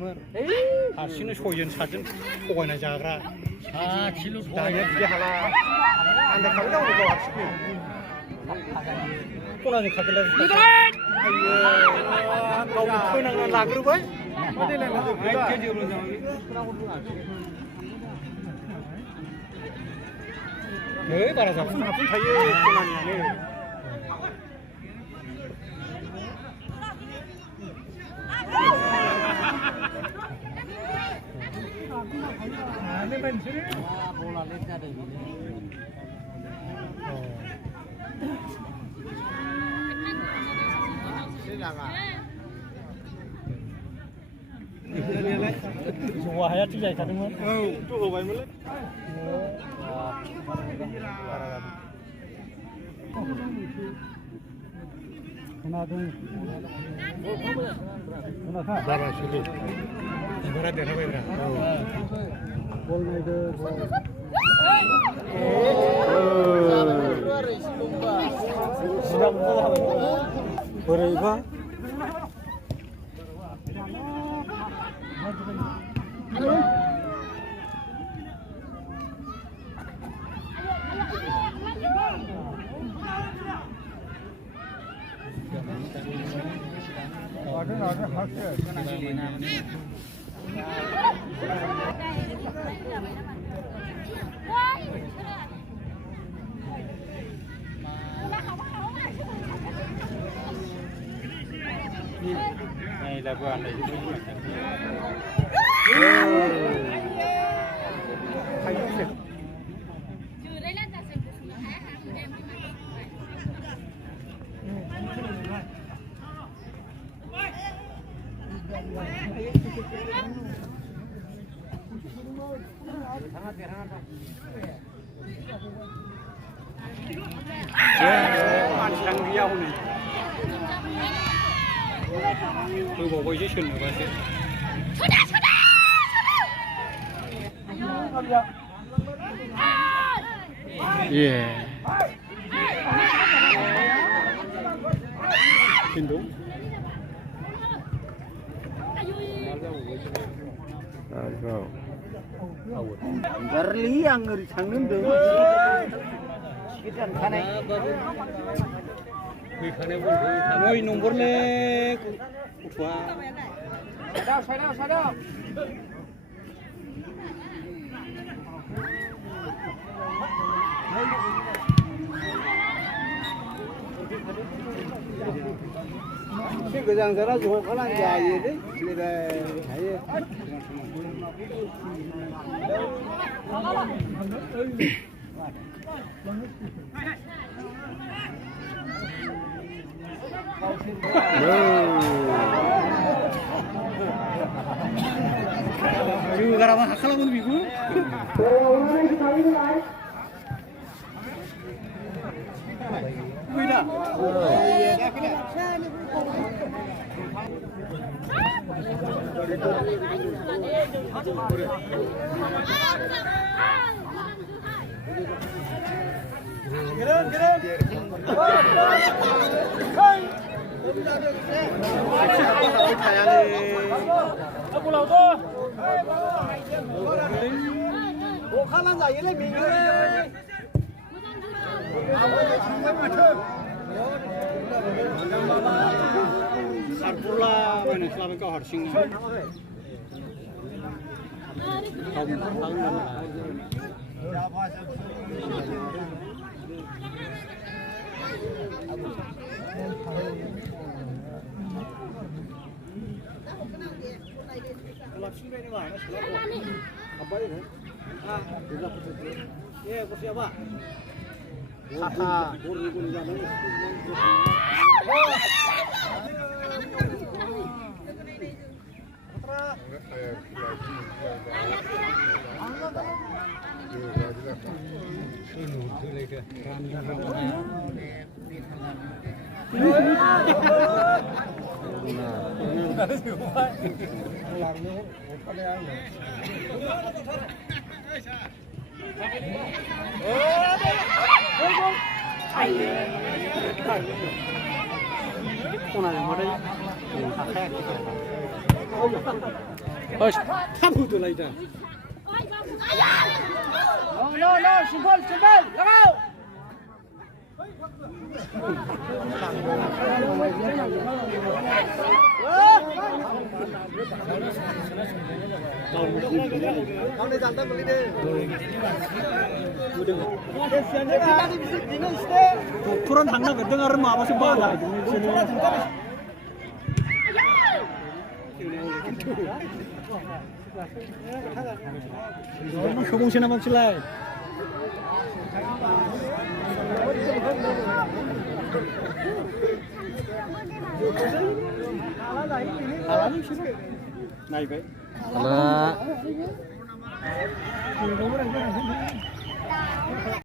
थाङोमोन हारसिंनो 6 जन 7 जन थगायना जाग्रा दानिया बिदि हाला आन्दायखाबाय गावनो गाव हारसिंनो खनाजों खारदेरला आयो गावनो फोनांना लाग्रोबाय नै बारा जाबसिन हाबसिन थायो खनानियानो bola leg जादों जौआ हाया थैजाहैखादोंमोन औ थ' होबायमोनलै खोनादों जाबायसोलै बिबारा देरहाबायब्रा बल नायदो बोरैबा này là vừa này होबावबाय जे सोरनोबासो खिन्थु Garli yang ngeri tangan deh. Kita kan Ngôi nomor le kutua. Sadap. Si gajang sana juga kalah jaya deh. Kita saya. Gara apa hakal pun bigu. Beda. Pulau tu. Kalah saya le minggu. Sarpula mana selama kau harsing. Apa ini? Ya, kursi apa? Con này ở đây, थामहोदोलाय दा No, simple, लगाओ डक्टरानो थांनो नागिरदों आरो माबासो बालाय सोबंसै नामा बिसोरलाय नायबाय